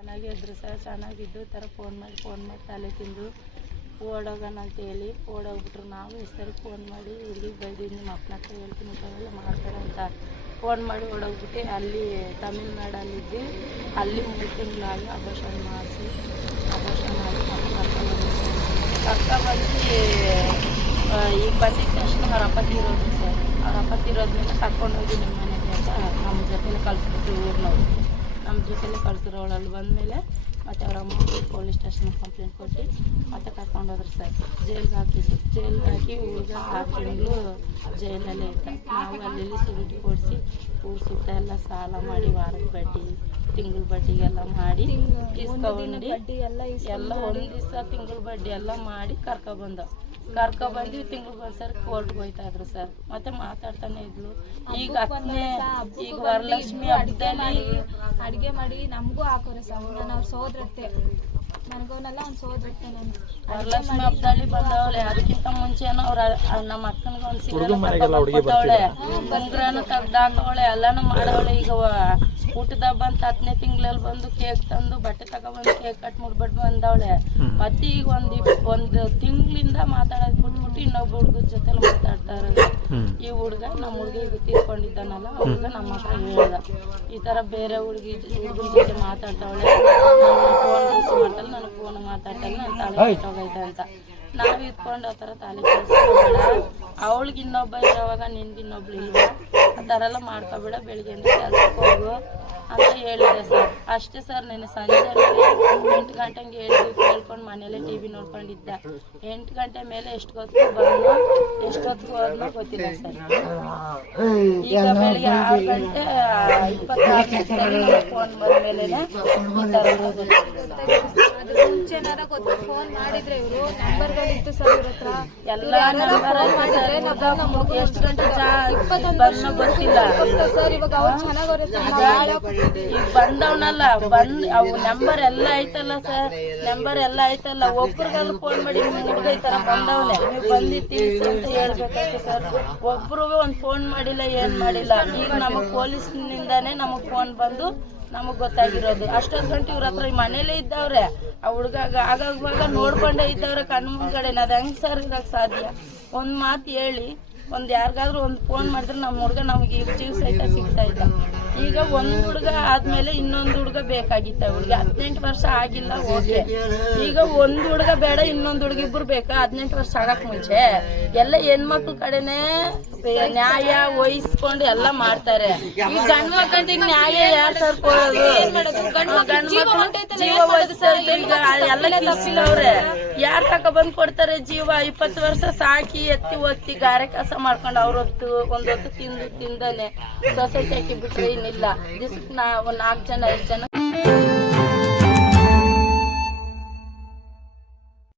ಚೆನ್ನಾಗಿದ್ರು sir, ಚೆನ್ನಾಗಿದ್ದು, ಥರ phone ಮಾಡಿ ಫೋನ್ ಮಾಡಿ ತಲೆ ತಿಂದು ಓಡೋಗೋಣ ಅಂತ ಹೇಳಿ ಓಡೋಗ್ಬಿಟ್ರು. ನಾವು ಎಷ್ಟು ಸರಿ ಫೋನ್ ಮಾಡಿ ಇಲ್ಲಿ ಬೈದಿದ್ದು ನಿಮ್ಮ ಅಪ್ಪನ ಹತ್ರ ಹೇಳ್ತೀನಿ ಇಂಥವೆಲ್ಲ ಮಾಡ್ತಾರೆ ಅಂತ. ಫೋನ್ ಮಾಡಿ ಓಡೋಗ್ಬಿಟ್ಟು ಅಲ್ಲಿ ತಮಿಳ್ನಾಡಲ್ಲಿದ್ದು ಅಲ್ಲಿ ಮೂರು ತಿಂಗಳಾಗಿ ಅಬೋಷನ್ ಮಾಡಿಸಿ ಅಬೋಷನ್ ಮಾಡಿ ಕರ್ಕೊಂಡ್ಬಂದು ಈಗ ಬಂದಿದ್ದ ತಕ್ಷಣ ಅವ್ರ ಅಪ್ಪತ್ತಿ ಇರೋದು ಸರ್. ಅವ್ರ ಅಪ್ಪ ತೀರೋದ್ಮೇಲೆ ಕರ್ಕೊಂಡೋಗಿ ನಿಮ್ಮ ಮನೆಗೆ ಅಂತ ನಮ್ಮ ಜೊತೆಲೆ ಕಳಿಸ್ಬಿಟ್ಟು ಊರಿನವ್ರು. ನಮ್ಮ ಜೊತೆಲೆ ಕಳ್ಸಿರೋ ಅವಳು ಅಲ್ಲಿ ಬಂದಮೇಲೆ ಮತ್ತು ಅವ್ರ ಅಮ್ಮ ಪೊಲೀಸ್ ಸ್ಟೇಷನ್ಗೆ ಕಂಪ್ಲೇಂಟ್ ಕೊಟ್ಟು ಮತ್ತೆ ಕರ್ಕೊಂಡು ಹೋದ್ರು ಸರ್. ಜೈಲ್ಗೆ ಹಾಕಿದ್ರು ಜೈಲ್ಗೆ ಹಾಕಿ ಹುಡುಗ ಆರು ತಿಂಗಳು ಜೈಲಲ್ಲೇ ಇತ್ತು ನಾವು ಅಲ್ಲಿ ಸುರುಟಿ ಕೊಡಿಸಿ ಊರು ಸುತ್ತ ಎಲ್ಲ ಸಾಲ ಮಾಡಿ ವಾರದ ಬಡ್ಡಿ, ತಿಂಗಳ ಬಡ್ಡಿಗೆಲ್ಲ ಮಾಡಿ ಇಸ್ಕೊಂಡು ಎಲ್ಲ ಒಂದು ದಿವಸ ತಿಂಗಳ ಬಡ್ಡಿ ಎಲ್ಲ ಮಾಡಿ ಕರ್ಕೊಬಂದ. ಕರ್ಕೊಬಂದು ತಿಂಗಳು ಸರ್ ಕೋರ್ಟ್ಗೆ ಹೋಯ್ತಾ ಇದ್ರು ಸರ್. ಮತ್ತೆ ಮಾತಾಡ್ತಾನೆ ಇದ್ಲು. ಈಗ ಹತ್ತನೇ ಈಗ ವರಲಕ್ಷ್ಮಿ ಅಡುಗೆ ಮಾಡಿ ನಮಗೂ ಹಾಕೋರೆ ಸರ್. ನಾನು ಅವ್ರ ಸೋದ್ರತ್ತೆ. ನನಗೋನೆಲ್ಲ ಒಂದು ಸೋದ್ರತ್ತೆ ನಾನು. ವರಲಕ್ಷ್ಮಿ ಹಬ್ಬದಲ್ಲಿ ಬಂದವಳೆ ಅದಕ್ಕಿಂತ ಮುಂಚೆನೂ ಅವ್ರ ನಮ್ಮ ಅಕ್ಕನಿಗೆ ಒಂದು ಸಿಗರೆ ಉಂಗ್ರನು ತೆಗ್ದಾಕವಳೆ ಎಲ್ಲಾನು ಮಾಡವಳೆ. ಈಗ ಊಟದ ಬಂತ ಹತ್ತನೇ ತಿಂಗಳಲ್ಲಿ ಬಂದು ಕೇಕ್ ತಂದು ಬಟ್ಟೆ ತಗೊಬಂದು ಕೇಕ್ ಕಟ್ ಮುಡ್ಬಿಟ್ಟು ಬಂದವಳೆ. ಮತ್ತೆ ಈಗ ಒಂದು ಒಂದು ತಿಂಗಳಿಂದ ಮಾತಾಡೋದು ಇನ್ನೊಬ್ಬ ಹುಡುಗರ ಜೊತೆ ಮಾತಾಡ್ತಾ ಇರೋದು ಈ ಹುಡುಗ ನಮ್ಮ ಹುಡುಗಿಗೆ ತೀರ್ಕೊಂಡಿದ್ದಾನಲ್ಲ ಹುಡುಗ ನಮ್ಮ ಹತ್ರ ಹೇಳ್ದ. ಈ ಥರ ಬೇರೆ ಹುಡುಗಿ ಹುಡುಗನ ಜೊತೆ ಮಾತಾಡ್ತಾವಳೆ. ಫೋನ್ ರಿಸೀವ್ ಮಾಡ್ತಾಳೆ ನನಗೆ ಫೋನ್ ಮಾತಾಡ್ತಾಳೆ ನನ್ನ ತಲೆ ಕೆಟ್ಟೋಗೈತೆ ಅಂತ. ನಾವು ಇಟ್ಕೊಂಡು ಆ ಥರ ತಲೆ ಅವಳಿಗೆ ಇನ್ನೊಬ್ಬ ಇರೋವಾಗ ನಿನ್ಗಿನ್ನೊಬ್ಳು ಇಲ್ವಾ ಆ ಥರ ಎಲ್ಲ ಮಾಡ್ಕೊಬೇಡ ಬೆಳಿಗ್ಗೆ ಕೆಲ್ಸಕ್ಕೆ ಹೋಗು ಅಂತ ಹೇಳಿದೆ ಸರ್. ಅಷ್ಟೇ ಸರ್ ನೆನೆ ಸಂಜೆ ಎಂಟು ಗಂಟೆಗೆ ಹೇಳಿದ್ವಿ ಕೇಳ್ಕೊಂಡು ಮನೇಲೆ ಟಿ ವಿ ನೋಡ್ಕೊಂಡಿದ್ದೆ. ಎಂಟು ಗಂಟೆ ಮೇಲೆ ಎಷ್ಟು ಹೊತ್ತು ಬಂದು ಎಷ್ಟೊತ್ತಿಗೆ ಹೋದ್ನೋ ಗೊತ್ತಿಲ್ಲ ಸರ್. ಈಗ ಬೆಳಿಗ್ಗೆ ಆರು ಗಂಟೆ ಇಪ್ಪತ್ತಾರು ಫೋನ್ ಬಂದ ಮೇಲೆ ಅದಕ್ಕೆ ಮುಂಚೆನಾರ ಗೊತ್ತು? ಫೋನ್ ಮಾಡಿದ್ರೆ ಇವರು ನಂಬರ್ಗಳು ಇತ್ತು ಸರ್ ಇವ್ರ ಹತ್ರ. ಎಲ್ಲ ನಂಬರ್ ಎಷ್ಟು ಗಂಟೆ ಬಂದು ಗೊತ್ತಿಲ್ಲ. ಸರ್ ಇವಾಗ ಅವ್ರು ಚೆನ್ನಾಗವ್ರೆ ಈಗ ಬಂದವನಲ್ಲ ಬಂದ್ ಅವು ನಂಬರ್ ಎಲ್ಲ ಐತಲ್ಲ ಸರ್? ನಂಬರ್ ಎಲ್ಲ ಐತಲ್ಲ ಒಬ್ರಿಗಲ್ಲಿ ಫೋನ್ ಮಾಡಿ ಹುಡುಗ ಈ ತರ ಬಂದವನೆ. ನೀವು ಬಂದು ತಿಳಿಸಿ ಅಂತ ಹೇಳ್ಬೇಕಾಯ್ತು ಸರ್. ಒಬ್ರಿಗೂ ಒಂದು ಫೋನ್ ಮಾಡಿಲ್ಲ ಏನ್ ಮಾಡಿಲ್ಲ. ಈಗ ನಮಗ್ ಪೊಲೀಸ್ನಿಂದಾನೇ ನಮಗ್ ಫೋನ್ ಬಂದು ನಮಗ್ ಗೊತ್ತಾಗಿರೋದು. ಅಷ್ಟೊಂದು ಗಂಟೆ ಇವ್ರ ಹತ್ರ ಮನೇಲೇ ಇದ್ದವ್ರೆ. ಆ ಹುಡುಗಾಗ ಆಗಾಗ ನೋಡ್ಕೊಂಡೇ ಇದ್ದವ್ರೆ ಕಣ್ಣು ಮುಂದ್ಗಡೆ ಅದು ಹೆಂಗ್ ಸರ್ ಇರಕ್ ಸಾಧ್ಯ? ಒಂದ್ ಮಾತು ಹೇಳಿ, ಒಂದ್ ಯಾರಿಗಾದ್ರೂ ಒಂದು ಫೋನ್ ಮಾಡಿದ್ರೆ ನಮ್ಮ ಹುಡುಗ ನಮಗೆ ಜೀವ ಸಹಿತ ಸಿಗ್ತಾ ಇಲ್ಲ. ಈಗ ಒಂದು ಹುಡುಗ ಆದ್ಮೇಲೆ ಇನ್ನೊಂದು ಹುಡುಗ ಬೇಕಾಗಿತ್ತ ಹುಡುಗ. ಹದಿನೆಂಟು ವರ್ಷ ಆಗಿಲ್ಲ ಓಕೆ. ಈಗ ಒಂದು ಹುಡುಗ ಬೇಡ ಇನ್ನೊಂದು ಹುಡುಗ ಇಬ್ರು ಬೇಕಾ? ಹದಿನೆಂಟು ವರ್ಷ ಆಗಕ್ ಮುಂಚೆ ಎಲ್ಲ ಹೆಣ್ಮಕ್ಳು ಕಡೆನೆ ನ್ಯಾಯ ವಹಿಸ್ಕೊಂಡು ಎಲ್ಲ ಮಾಡ್ತಾರೆ. ಈ ಗಂಡು ಮಕ್ಕಳಿಗೆ ನ್ಯಾಯ ಯಾರು ಸರ್ ಕೊಡೋದು ಮಕ್ಕಳು ಜೀವ ಒಯ್ಸ್ತೈತೆ ಈಗ ಎಲ್ಲ ಕಿಸಿಲವ್ರೆ ಯಾರ್ ತಕ ಬಂದ್ ಕೊಡ್ತಾರೆ? ಜೀವ ಇಪ್ಪತ್ತು ವರ್ಷ ಸಾಕಿ ಎತ್ತಿ ಒತ್ತಿ ಗಾರೆ ಕೆಲಸ ಮಾಡ್ಕೊಂಡು ಅವ್ರ ಹೊತ್ತು, ಒಂದ್ ಹೊತ್ತು ತಿಂದು ತಿಂದನೆ ಸೊಸೈಟಿ ಹಾಕಿ ಬಿಟ್ರೆ ಏನಿಲ್ಲ ದಿವ್ಸಕ್ಕೆ ನಾ ಒಂದ್ ನಾಲ್ಕು ಜನ, ಐದು ಜನ